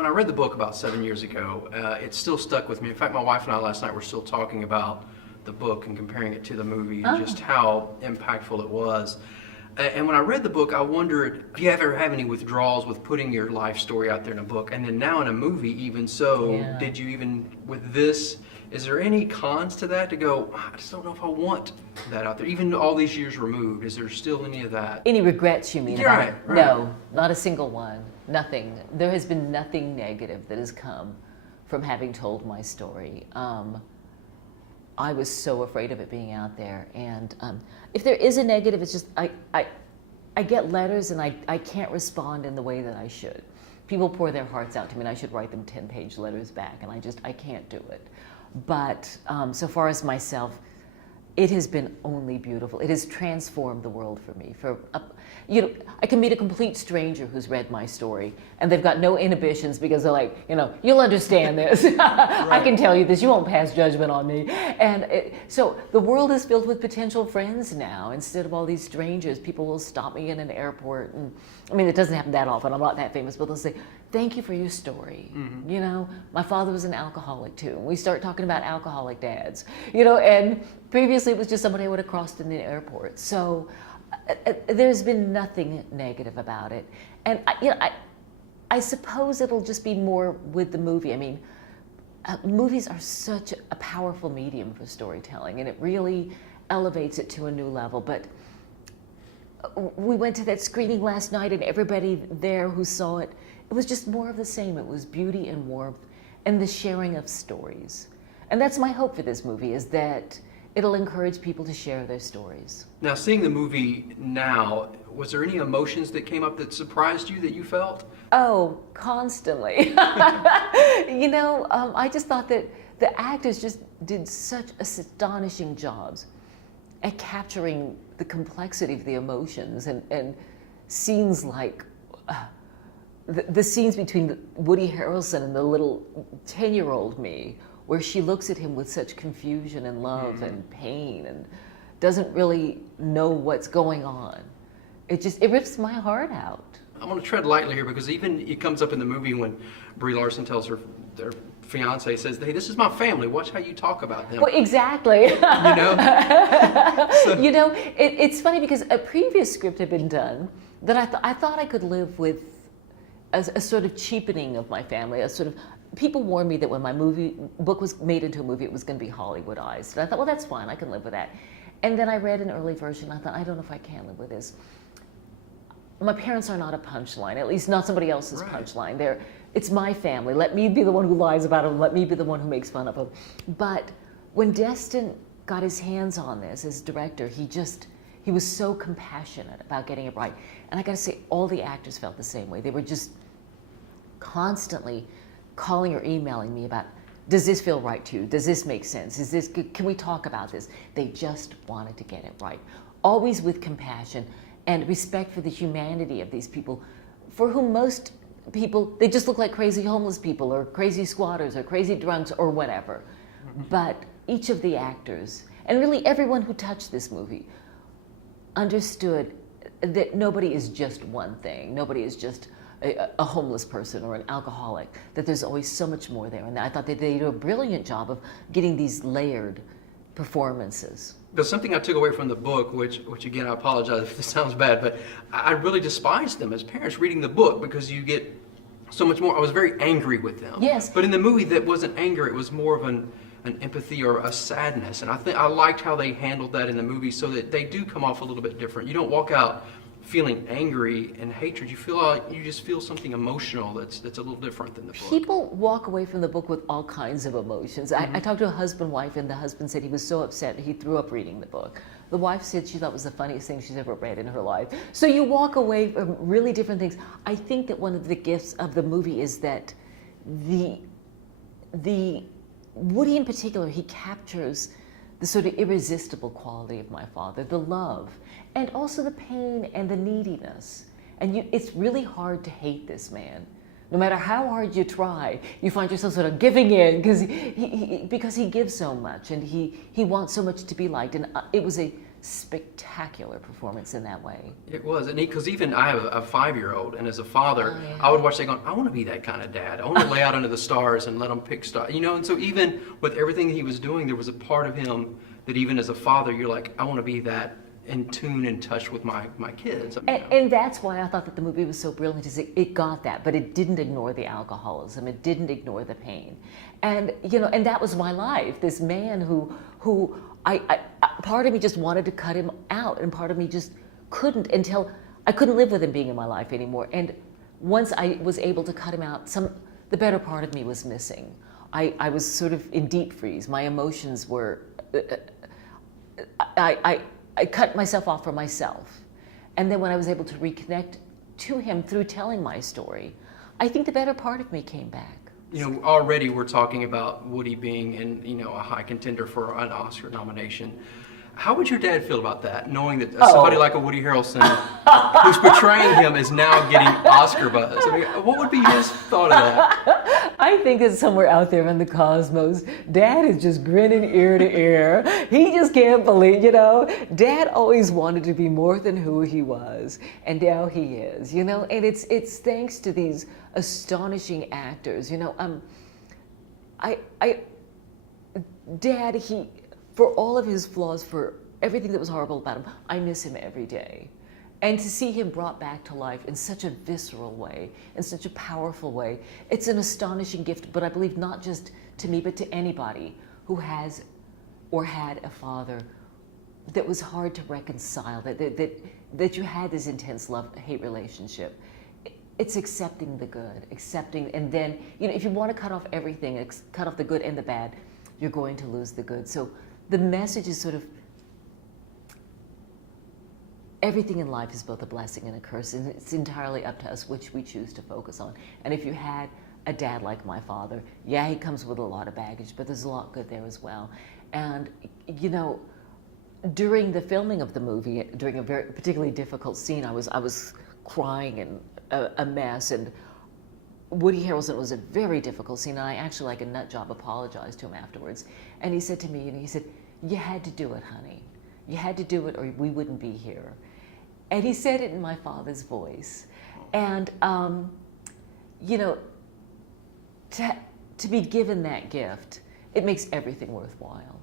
When I read the book about 7 years ago, it still stuck with me. In fact, my wife and I last night were still talking about the book and comparing it to the movie and just how impactful it was. And when I read the book, I wondered, do you ever have any withdrawals with putting your life story out there in a book? And then now in a movie, even so, Yeah. did you even, with this, is there any cons to that to go, I just don't know if I want that out there? Even all these years removed, is there still any of that? Any regrets, you mean? Yeah, about it? right. No, not a single one. Nothing. There has been nothing negative that has come from having told my story. I was so afraid of it being out there, and if there is a negative, it's just I get letters and I can't respond in the way that I should. People pour their hearts out to me, and I should write them 10-page letters back, and I can't do it. But so far as myself, it has been only beautiful. It has transformed the world for me. I can meet a complete stranger who's read my story, and they've got no inhibitions because they're like, you'll understand this. I can tell you this. You won't pass judgment on me. And so the world is filled with potential friends now. Instead of all these strangers, people will stop me in an airport, and I mean, it doesn't happen that often. I'm not that famous, but they'll say, "Thank you for your story." Mm-hmm. My father was an alcoholic too. And we start talking about alcoholic dads. And previously it was just somebody I would have crossed in the airport. So there's been nothing negative about it. And I suppose it'll just be more with the movie. I mean, movies are such a powerful medium for storytelling, and it really elevates it to a new level. But we went to that screening last night, and everybody there who saw it, it was just more of the same. It was beauty and warmth and the sharing of stories. And that's my hope for this movie, is that it'll encourage people to share their stories. Now, seeing the movie now, was there any emotions that came up that surprised you that you felt? Oh, constantly. I just thought that the actors just did such astonishing jobs at capturing the complexity of the emotions, and scenes like the scenes between Woody Harrelson and the little 10-year-old me, where she looks at him with such confusion and love and pain and doesn't really know what's going on. It rips my heart out. I'm going to tread lightly here, because even it comes up in the movie when Brie Larson tells their fiance, says, "Hey, this is my family. Watch how you talk about them." Well, exactly. So, It's funny because a previous script had been done that I thought I could live with a sort of cheapening of my family, a sort of. People warned me that when my book was made into a movie, it was going to be Hollywoodized. And I thought, well, that's fine. I can live with that. And then I read an early version. I thought, I don't know if I can live with this. My parents are not a punchline, at least not somebody else's punchline. It's my family. Let me be the one who lies about them. Let me be the one who makes fun of them. But when Destin got his hands on this as director, he was so compassionate about getting it right. And I got to say, all the actors felt the same way. They were just constantly calling or emailing me about, does this feel right to you? Does this make sense? Can we talk about this? They just wanted to get it right. Always with compassion and respect for the humanity of these people, for whom most people, they just look like crazy homeless people or crazy squatters or crazy drunks or whatever. But each of the actors, and really everyone who touched this movie, understood that nobody is just one thing. Nobody is just a homeless person or an alcoholic, that there's always so much more there. And I thought that they did a brilliant job of getting these layered performances. But something I took away from the book, which again, I apologize if this sounds bad, but I really despised them as parents reading the book, because you get so much more. I was very angry with them. Yes. But in the movie, that wasn't anger. It was more of an empathy or a sadness. And I liked how they handled that in the movie, so that they do come off a little bit different. You don't walk out feeling angry and hatred. You just feel something emotional that's a little different than the book. People walk away from the book with all kinds of emotions. I talked to a husband-wife, and the husband said he was so upset he threw up reading the book. The wife said she thought it was the funniest thing she's ever read in her life. So you walk away from really different things. I think that one of the gifts of the movie is that the Woody in particular, he captures the sort of irresistible quality of my father, the love, and also the pain and the neediness. And it's really hard to hate this man. No matter how hard you try, you find yourself sort of giving in because he gives so much, and he wants so much to be liked. And it was a spectacular performance in that way. It was, and because even I have a 5-year-old, and as a father, Oh, yeah. I would watch that going, I want to be that kind of dad. I want to lay out under the stars and let him pick stars, you know. And so even with everything he was doing, there was a part of him that even as a father, you're like, I want to be that in tune and touch with my kids. You know. And that's why I thought that the movie was so brilliant, is it got that, but it didn't ignore the alcoholism. It didn't ignore the pain. And, you know, and that was my life. This man who I part of me just wanted to cut him out, and part of me just couldn't, until I couldn't live with him being in my life anymore. And once I was able to cut him out, the better part of me was missing. I was sort of in deep freeze. My emotions were, I cut myself off from myself. And then when I was able to reconnect to him through telling my story, I think the better part of me came back. You know, already we're talking about Woody being in, you know, a high contender for an Oscar nomination. How would your dad feel about that, knowing that somebody like a Woody Harrelson, who's portraying him, is now getting Oscar buzz? I mean, what would be his thought of that? I think that somewhere out there in the cosmos, Dad is just grinning ear to ear. He just can't believe, you know, Dad always wanted to be more than who he was, and now he is, you know. And it's thanks to these astonishing actors, you know. Dad, for all of his flaws, for everything that was horrible about him, I miss him every day. And to see him brought back to life in such a visceral way, in such a powerful way, it's an astonishing gift, but I believe not just to me, but to anybody who has or had a father that was hard to reconcile, that you had this intense love-hate relationship. It's accepting the good, and then, you know, if you want to cut off everything, cut off the good and the bad, you're going to lose the good. So the message is sort of, everything in life is both a blessing and a curse, and it's entirely up to us which we choose to focus on. And if you had a dad like my father, yeah, he comes with a lot of baggage, but there's a lot good there as well. And, you know, during the filming of the movie, during a very particularly difficult scene, I was crying and a mess, and Woody Harrelson, was a very difficult scene, and I actually, like a nut job, apologized to him afterwards. And he said to me, and he said, "You had to do it, honey. You had to do it or we wouldn't be here." And he said it in my father's voice. And, you know, to be given that gift, it makes everything worthwhile.